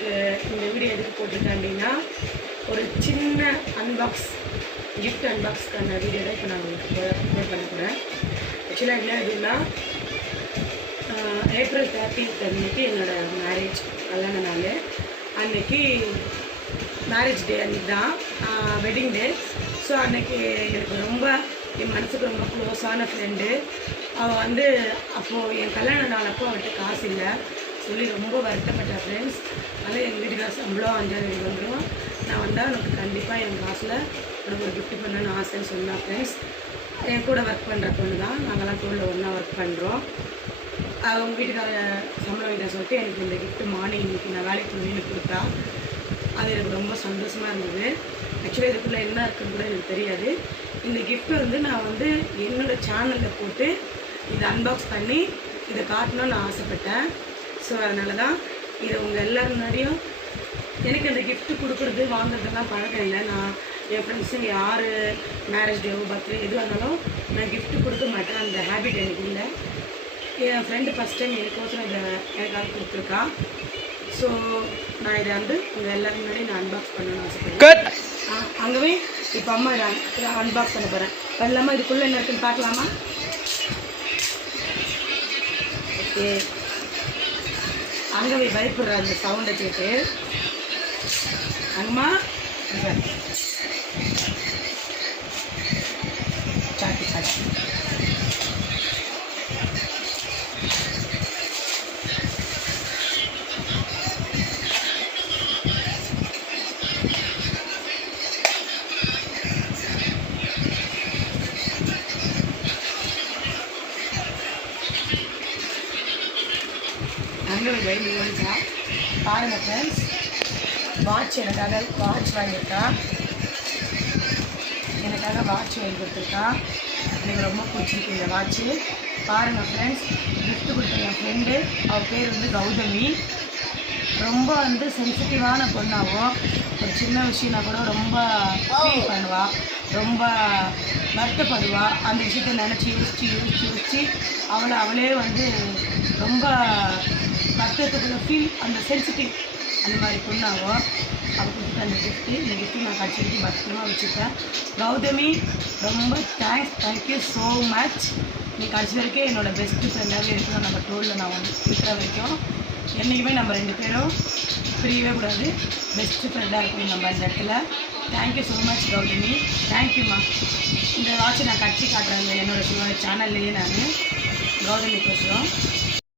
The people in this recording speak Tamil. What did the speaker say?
உங்களுக்கு இந்த வீடியோ எதுக்கு போட்டிருக்கேன் அப்படின்னா ஒரு சின்ன கிஃப்ட் அன்பாக்ஸ்க்கான வீடியோ தான் இப்போ நான் உங்களுக்கு அப்லோட் பண்ண போகிறேன். ஆக்சுவலாக என்ன இதுன்னா April 30th அன்றைக்கி என்னோடய மேரேஜ் கல்யாண நாள். அன்றைக்கி மேரேஜ் டே அன்றைக்கி தான் வெட்டிங் டே. ஸோ அன்றைக்கி எனக்கு ரொம்ப என் மனசுக்கு ரொம்ப க்ளோஸான ஃப்ரெண்டு அவள் வந்து அப்போது என் கல்யாண நாள் அப்போ அவள்கிட்ட காசு இல்லை சொல்லி ரொம்ப வருத்தப்பட்டேன் ஃப்ரெண்ட்ஸ். அதனால் எங்கள் வீட்டுக்கார சம்பளம் 5ஆம் தேதி வந்துடும், நான் வந்தால் உனக்கு கண்டிப்பாக என் காசில் உனக்கு ஒரு கிஃப்ட் பண்ணணும்னு ஆசைன்னு சொன்னான் ஃப்ரெண்ட்ஸ். என் கூட ஒர்க் பண்ணுற பொண்ணு தான், நாங்கள்லாம் தோளில் ஒன்றா ஒர்க் பண்ணுறோம். அவங்க வீட்டுக்கார சம்பளம் கிட்ட சொல்லிட்டு எனக்கு இந்த கிஃப்ட் மார்னிங் இன்றைக்கி நான் வேலைக்கு போய் கொடுத்தா. அது எனக்கு ரொம்ப சந்தோஷமாக இருந்தது. ஆக்சுவலாக இதுக்குள்ளே என்ன இருக்குன்னு கூட எனக்கு தெரியாது. இந்த கிஃப்ட்டை வந்து நான் வந்து என்னோடய சேனலில் போட்டு இதை அன்பாக்ஸ் பண்ணி இதை காட்டணும்னு நான் ஆசைப்பட்டேன். ஸோ அதனால தான் இதை உங்கள் எல்லோரும் முன்னாடியும் எனக்கு அந்த கிஃப்ட்டு கொடுக்குறது வாங்குறதெல்லாம் பழக்கம் இல்லை. நான் என் ஃப்ரெண்ட்ஸுங்க யார் மேரேஜ் டேவோ பர்த்டே எதுவாக இருந்தாலும் நான் கிஃப்ட்டு கொடுக்க மாட்டேன், அந்த ஹேபிட் எனக்கு இல்லை. என் ஃப்ரெண்டு ஃபஸ்ட் டைம் எனக்கோசரம் இதை எனக்காக கொடுத்துருக்கா. ஸோ நான் இதை வந்து உங்கள் எல்லோரும் முன்னாடி நான் அன்பாக்ஸ் பண்ணணும்னு ஆசைப்படுறேன். அங்கேவே இப்போ அம்மா இதை அன்பாக்ஸ் பண்ண போகிறேன். இல்லாமல் இதுக்குள்ளே என்ன இருக்குன்னு பார்க்கலாமா? ஓகே, அங்கேவே பயப்படுற அந்த சவுண்டை கேட்டு அங்கம்மா சாட்டி சாட்டி அங்கே பயந்து ஓடிச்சா. பாருங்கள் ஃப்ரெண்ட்ஸ், வாட்ச் எனக்காக வாட்ச் வாங்கியிருக்கா. எனக்காக வாட்ச் வாங்கி கொடுத்துருக்கா. எனக்கு ரொம்ப பிடிச்சிருக்கு இந்த வாட்ச்சு. பாருங்கள் ஃப்ரெண்ட்ஸ், கிஃப்ட் கொடுத்த என் ஃப்ரெண்டு அவள் பேர் வந்து கௌதமி. ரொம்ப வந்து சென்சிட்டிவான பொண்ணாகவும் ஒரு சின்ன விஷயம்னா கூட ரொம்ப ஃபீல் பண்ணுவாள், ரொம்ப வருத்தப்படுவாள். அந்த விஷயத்தை நினச்சி யோசித்து அவளே வந்து ரொம்ப வருத்தத்துக்குள்ள ஃபீல், அந்த சென்சிட்டிவ் அந்த மாதிரி பொண்ணாகும். அவள் கொடுத்துட்டு அந்த கிஃப்ட்டு, இந்த கிஃப்ட்டு நான் கட்சிக்கிட்டு பத்திரமா வச்சுருக்கேன். கௌதமி ரொம்ப தேங்க்யூ ஸோ மச். நீ கடைசி வரைக்கும் என்னோடய பெஸ்ட்டு ஃப்ரெண்டாகவே இருக்கணும். நம்ம டோலில் நான் வந்து இருக்கிற வரைக்கும் என்றைக்குமே நம்ம 2 பேரும் பிரியவே கூடாது, பெஸ்ட்டு ஃப்ரெண்டாக இருக்கணும் நம்ம அந்த இடத்துல. தேங்க்யூ ஸோ மச் கௌதமி, தேங்க்யூம்மா. இந்த வாட்சை நான் கட்டி காட்டுறேன் என்னோடய சேனல்லையே நான் கௌதமிக்கோசரம்.